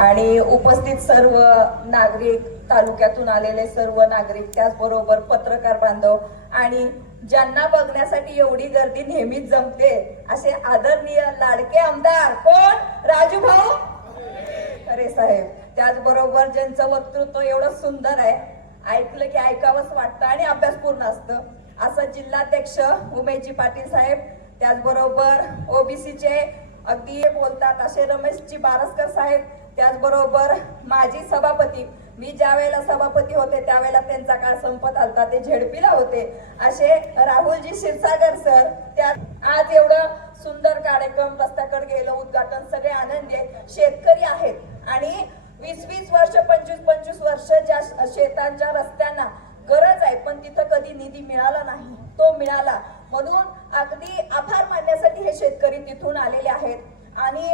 आणि उपस्थित सर्व नागरिक तालुक्यातून आलेले सर्व नागरिक त्याचबरोबर पत्रकार बांधव आणि ज्यांना बघण्यासाठी एवढी गर्दी नेहमीच जमते असे आदरणीय लाडके आमदार कोण? राजू भाऊ खरे साहेब त्याचबरोबर ज्यांचं वक्तृत्व एवढं सुंदर आहे ऐकलं की ऐकावंच वाटतं आणि अभ्यासपूर्ण असतं. असं जिल्हाध्यक्ष उमेशजी पाटील साहेब त्याचबरोबर ओबीसीचे अगदी बोलतात असे रमेशजी बारसकर साहेब त्याचबरोबर माजी सभापती मी ज्या वेळेला सभापती होते त्यावेळेला त्यांचा काळ संपत आलता. ते झेडपीला होते. असे राहुलजी क्षीरसागर सर त्या आज एवढं सुंदर कार्यक्रम रस्त्याकडे गेलं उद्घाटन सगळे आनंदी आहेत. शेतकरी आहेत. आणि वीस वीस वर्ष पंचवीस पंचवीस वर्ष ज्या शेतांच्या रस्त्यांना गरज आहे पण तिथं कधी निधी मिळाला नाही. तो मिळाला. म्हणून अगदी आभार मानण्यासाठी हे शेतकरी तिथून आलेले आहेत. आणि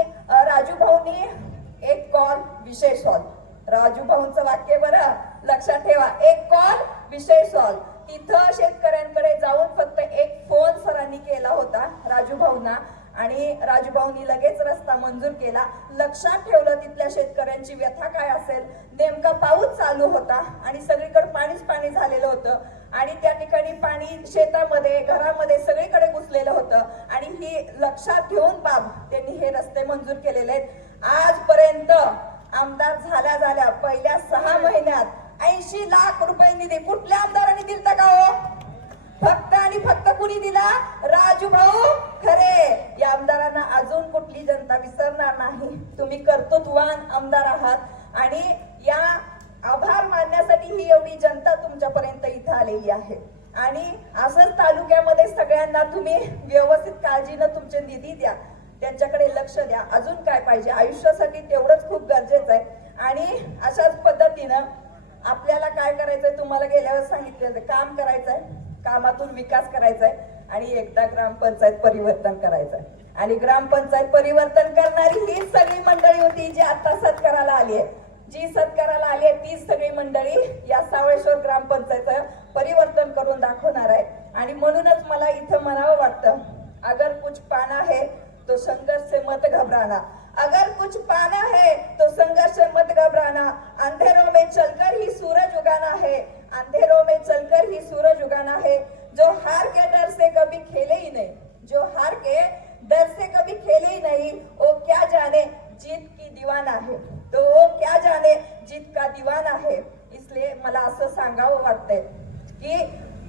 विशेष हॉल राजू भाऊंचं वाक्य बरं? लक्षात ठेवा. एक कॉल विशेष हॉल तिथं शेतकऱ्यांकडे जाऊन फक्त एक फोन सरांनी केला होता राजू भाऊंना. आणि राजूभाऊनी लगेच रस्ता मंजूर केला. लक्षात ठेवलं तिथल्या शेतकऱ्यांची व्यथा काय असेल? नेमका पाऊस चालू होता आणि सगळीकडे पाणीच पाणी झालेलं होतं. आणि त्या ठिकाणी पाणी शेतामध्ये घरामध्ये सगळीकडे घुसलेलं होतं. आणि ही लक्षात घेऊन बाब त्यांनी हे रस्ते मंजूर केलेले आहेत. आजपर्यंत आमदार झाल्या झाल्या पहिल्या सहा महिन्यात ऐंशी लाख रुपये निधी. कुठल्या आमदारांनी दिलता का हो? फक्त आणि फक्त कुणी दिला? राजू भाऊ खरे. या आमदारांना अजून कुठली जनता विसरणार नाही. तुम्ही कर्तृत्वान आमदार आहात आणि या आभार मानण्यासाठी ही एवढी जनता तुमच्यापर्यंत इथं आलेली आहे. आणि असंच तालुक्यामध्ये सगळ्यांना तुम्ही व्यवस्थित काळजीनं तुमचे निधी द्या. त्यांच्याकडे लक्ष द्या. अजून काय पाहिजे? आयुष्यासाठी तेवढंच खूप गरजेचं आहे. आणि अशाच पद्धतीनं आपल्याला काय करायचंय? तुम्हाला गेल्यावर सांगितलेलं काम करायचंय. कामातून विकास करायचा आहे आणि एकदा ग्रामपंचायत परिवर्तन करायचंय. आणि ग्रामपंचायत परिवर्तन करणारी ही सगळी मंडळी होती जी आता सत्काराला आली आहे. जी सत्काराला आली आहे तीच सगळी मंडळी या सावळेश्वर ग्रामपंचायत परिवर्तन करून दाखवणार आहे. आणि म्हणूनच मला इथं म्हणावं वाटतं अगर कुछ पाना है तो संघर्ष से मत घबराना। अगर कुछ पाना है तो संघर्ष मत घबराना। अंधेरों में चलकर ही सूरज उगाना है। अंधेरों में चलकर ही सूरज उगाना है। जो हार के डर से कभी खेले ही नहीं जो हार के डर से कभी खेले ही नहीं वो क्या जाने जीत की दीवाना है। तो वो क्या जाने जीत का दीवाना है। इसलिए मला असं सांगावं वाटतंय की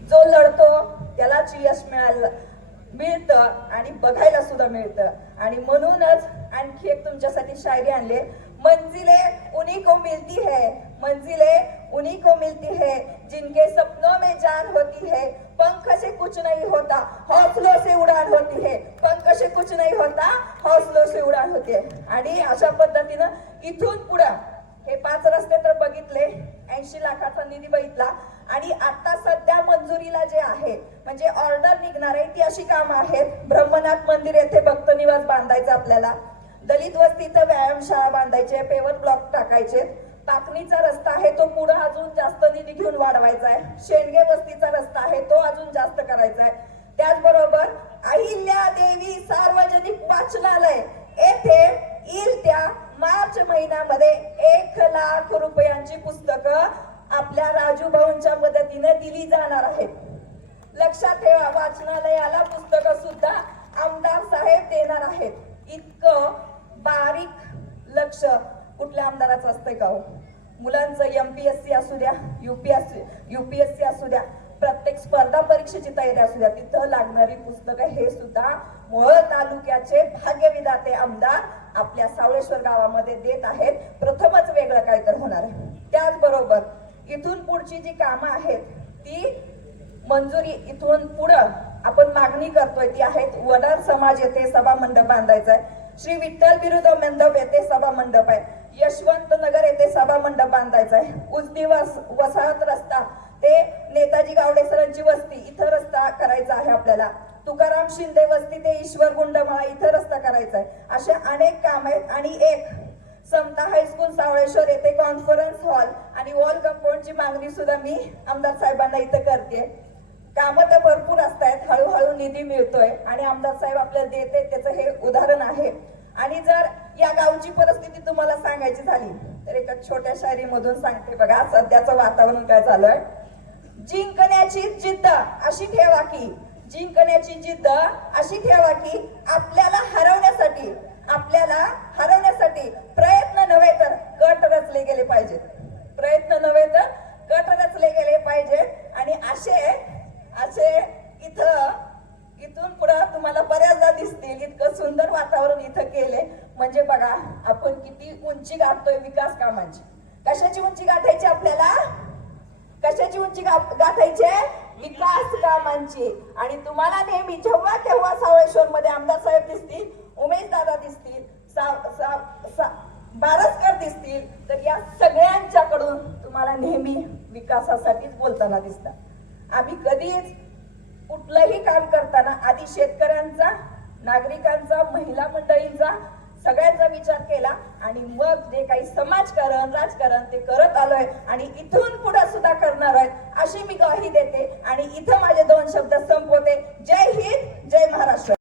जो लढतो त्यालाच यश मिळालं. मिळतं आणि बघायला सुद्धा मिळतं. आणि म्हणूनच आणखी एक तुमच्यासाठी शायरी आणली. मंजिले उन्हीं को मिलती है मंजिले उन्हीं को मिलती है जिनके सपनों में जान होती है पंख से कुछ नहीं होता हौसलों से उड़ान होती है पंख से कुछ नहीं होता हौसलों से उड़ान होती है. आणि अशा पद्धतीनं इथून पुढं हे पाच रस्ते तर बघितले ऐंशी लाखाचा निधी बघितला आणि आता सध्या मंजुरीला जे आहे म्हणजे ऑर्डर निघणार आहे ती अशी कामं आहेत. ब्रह्मनाथ मंदिर येथे भक्त निवास बांधायचा आपल्याला. दलित वस्तीचं व्यायामशाळा बांधायचे पेवर ब्लॉक टाकायचे पाकणीचा रस्ता आहे तो पुढे अजून जास्त निधी घेऊन वाढवायचा आहे. शेंडगे वस्तीचा रस्ता आहे तो अजून जास्त करायचा आहे. त्याचबरोबर अहिल्या देवी सार्वजनिक वाचनालय येथे येईल त्या मार्च महिन्यामध्ये एक लाख रुपयांची पुस्तकं आपल्या राजूभाऊंच्या मदतीने दिली जाणार आहेत लक्षात ठेवा वाचनालयाला पुस्तकं सुद्धा आमदार साहेब देणार आहेत. इतकं बारीक लक्ष कुठल्या आमदाराचं असतंय का हो? मुलांचं एमपीएससी असू द्या युपीएससी युपीएससी असू द्या प्रत्येक स्पर्धा परीक्षेची तयारी असू द्या तिथं लागणारी पुस्तकं हे सुद्धा मोहोळ तालुक्याचे भाग्यविधाते आमदार आपल्या सावळेश्वर गावामध्ये देत आहेत. प्रथमच वेगळं काय तर होणार आहे. त्याचबरोबर इथून पुढची जी कामं आहेत ती मंजुरी इथून पुढं आपण मागणी करतोय ती आहेत वडार समाज येथे सभा मंडप बांधायचा आहे. श्री विठ्ठल विरुद्ध मंडप येथे सभा मंडप आहे. यशवंत नगर येथे सभा मंडप बांधायचा आहे. उजनी वस वसाहत रस्ता ते नेताजी गावडे सरांची वस्ती इथं रस्ता करायचा आहे आपल्याला. तुकाराम शिंदे वस्ती ते ईश्वर गुंडमाळा इथं रस्ता करायचा आहे. असे अनेक काम आहेत आणि एक समता हायस्कूल सावळेश्वर येथे कॉन्फरन्स हॉल आणि वॉल कंपाऊंडची मागणी सुद्धा मी आमदार साहेबांना इथं करते. कामं तर भरपूर असत आहेत हळूहळू निधी मिळतोय आणि आमदार साहेब आपल्याला देते त्याचं हे उदाहरण आहे. आणि जर या गावची परिस्थिती तुम्हाला सांगायची झाली तर एका छोट्या शायरीमधून सांगते बघा सध्याचं वातावरण काय चालू आहे जिंकण्याची जिद्द अशी ठेवा की जिंकण्याची जिद्द अशी ठेवा की आपल्याला हरवण्यासाठी आपल्याला हरवण्यासाठी प्रयत्न नव्हे तर गट रचले गेले पाहिजेत. प्रयत्न नव्हे तर गट रचले गेले पाहिजेत. आणि असे असे इथं इथून पुढे तुम्हाला बऱ्याचदा दिसतील इतकं सुंदर वातावरण इथं केले म्हणजे बघा आपण किती उंची गाठतोय विकास कामांची. कशाची उंची गाठायची आपल्याला? कशाची उंची गाठायची कामांची आणि तुम्हाला नेहमी जेव्हा केव्हा सावळेश्वर मध्ये आमदार साहेब दिसतील उमेश दादा दिसतील बारसकर दिसतील तर या सगळ्यांच्याकडून तुम्हाला नेहमी विकासासाठीच बोलताना दिसतात. आम्ही कधीच कुठलंही काम करताना आधी शेतकऱ्यांचा नागरिकांचा महिला मंडळींचा सगळ्यांचा विचार केला आणि मग जे काही समाजकारण राजकारण ते करत आलोय आणि इथून पुढे सुद्धा करणार आहे अशी मी ग्वाही देते आणि इथं माझे दोन शब्द संपवते. जय हिंद जय महाराष्ट्र.